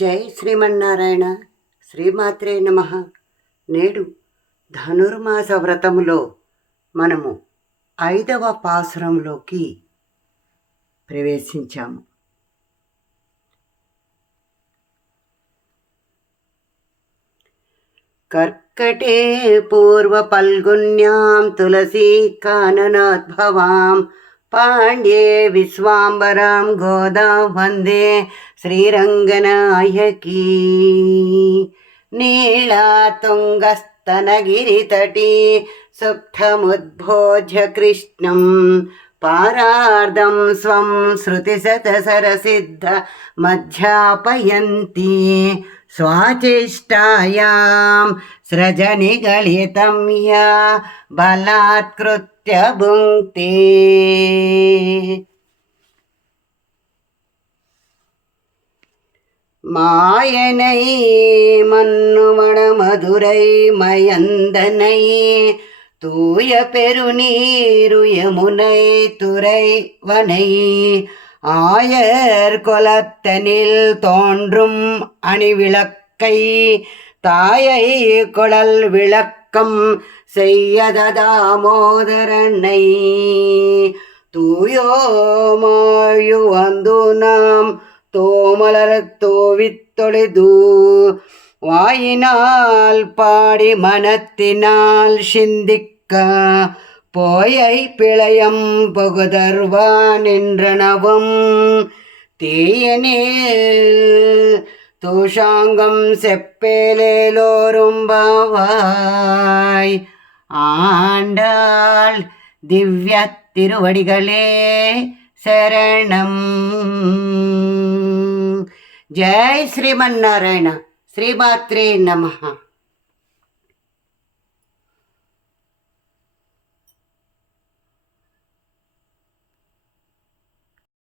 జై శ్రీమన్నారాయణ. శ్రీమాత్రే నమః. నేడు ధనుర్మాస వ్రతములో మనము 5వ పాసురంలోకి ప్రవేశించాము. కర్కటే పూర్వ పల్గున్యాం తులసీ కాననోద్భవాం పాండ్యే విశ్వాంబరాం గోదా వందే శ్రీరంగనాయకీ. నీళాతుంగస్తనగిరితటీ సుప్తముద్భోజ్య కృష్ణం పారార్ధం స్వం శృతిశతసరసిద్ధ మధ్యాపయంతి స్వాచేష్టాయాం సృజనిగళితం యా బలాత్కృత్య భుంక్తే. மாயனை மன்னுமண மதுரை மயந்தனை தூய பெருநீரு யமுனை துறைவனை ஆயர் கொலத்தனில் தோன்றும் அணிவிளக்கை தாயை குழல் விளக்கம் செய்யதாமோதரனை தூயோமாயு வந்து நாம் தோமலர் தோவித்தொழிது வாயினால் பாடி மனத்தினால் சிந்திக்க போயை பிழையம் பகுதர்வான் என்றனவும் தீயனில் தூஷாங்கம் செப்பேலேலோரும் பாவாய். ஆண்டாள் திவ்ய திருவடிகளே శరణం. జై శ్రీమన్నారాయణ. శ్రీమాత్రే నమః.